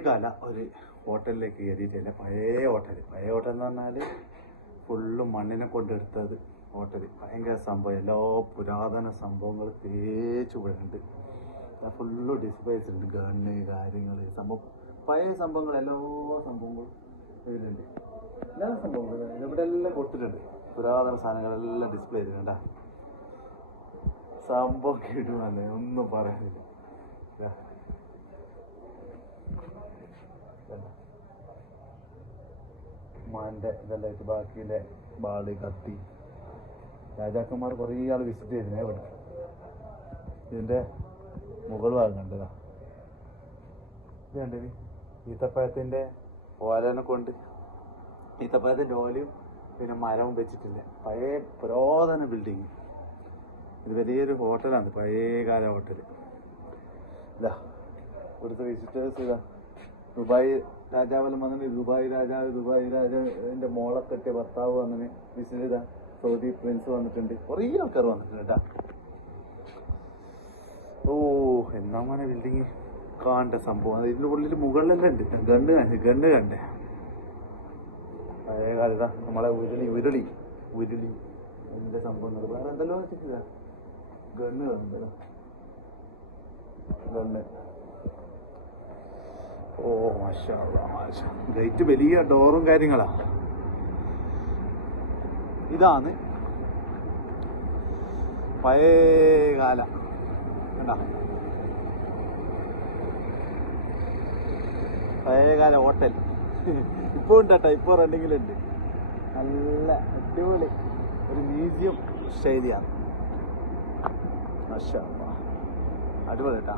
കാല ഒരു ഹോട്ടലിലേക്ക് കയറിയിട്ടില്ല പഴയ ഹോട്ടൽ പഴയ ഹോട്ടൽ എന്ന് പറഞ്ഞാൽ ഫുള്ള് മണ്ണിനെ കൊണ്ടെടുത്തത് ഹോട്ടൽ ഭയങ്കര സംഭവം എല്ലാ പുരാതന സംഭവങ്ങൾ തേച്ച് വിടുന്നുണ്ട് ഫുള്ള് ഡിസ്പ്ലേസ് ഉണ്ട് ഗണ്ണ് കാര്യങ്ങൾ സംഭവം. പഴയ സംഭവങ്ങൾ എല്ലാ സംഭവങ്ങളും ഇതിലുണ്ട്. എല്ലാ സംഭവങ്ങളും ഇവിടെ എല്ലാം കൊടുത്തിട്ടുണ്ട്. പുരാതന സാധനങ്ങളെല്ലാം ഡിസ്പ്ലേ ചെയ്തിട്ടുണ്ട് സംഭവം കിട്ടുമെന്ന് ഒന്നും പറയാനില്ല ദാ. ഇതല്ല. മാന്റെ ഇതെല്ലാം ഇത് ബാക്കിയിലെ ബാൾ കത്തി. രാജാക്കന്മാർ കുറേ ആൾ വിസിറ്റ് ചെയ്തിരുന്നേ ഇവിടെ. ഇതിന്റെ മുകൾ ഭാഗം കണ്ടതാ. ഇത് കണ്ടത് ഈത്തപ്പഴത്തിന്റെ ഓലനെ കൊണ്ട് ഈത്തപ്പഴത്തിന്റെ ഓലയും പിന്നെ മരവും വെച്ചിട്ടില്ല. പഴയ പുരാതന ബിൽഡിങ് ഇത് വലിയൊരു ഹോട്ടലാണ് പഴയകാല ഹോട്ടൽ ഇതാ ഇവിടുത്തെ വിസിറ്റേഴ്സ് ഇതാ. ദുബായ് രാജാവെല്ലാം വന്നിന് ദുബായ് രാജാവ് ദുബായ് രാജാവിന്റെ മോളെ കെട്ടിയ ഭർത്താവ് വന്നിന്. വിസിറ്റ് സൗദി പ്രിൻസ് വന്നിട്ടുണ്ട്. കുറേ ആൾക്കാർ വന്നിട്ടുണ്ട് ഓ എന്നാ ബിൽഡിങ് കാണണ്ട സംഭവം. ഇതിന്റെ ഉള്ളിൽ മുകളിലെല്ലാം ഉണ്ട്. ഗണ്ണ് കണ്ട് ഗണ്ണ് കണ്ടേ. പഴയ കാലത നമ്മളെ ഉരുളി ഉരുളി ഉരുളി. അതിന്റെ സംഭവം വേറെ എന്തെല്ലോ ഗണ്ണ് കണ്ടല്ലോ. ഗണ്ണ്. ഓ മാഷാ ഗേറ്റ് വലിയ ഡോറും കാര്യങ്ങളാ. ഇതാണ് പഴയകാല പഴയകാല ഹോട്ടൽ. ഇപ്പൊ ഉണ്ട് കേട്ടോ റണ്ടിങ്ങിൽ റണ്ണിങ്ങിലുണ്ട് നല്ല അടിപൊളി ഒരു മ്യൂസിയം ശൈലിയാണ്. അടിപൊളി കേട്ടാ.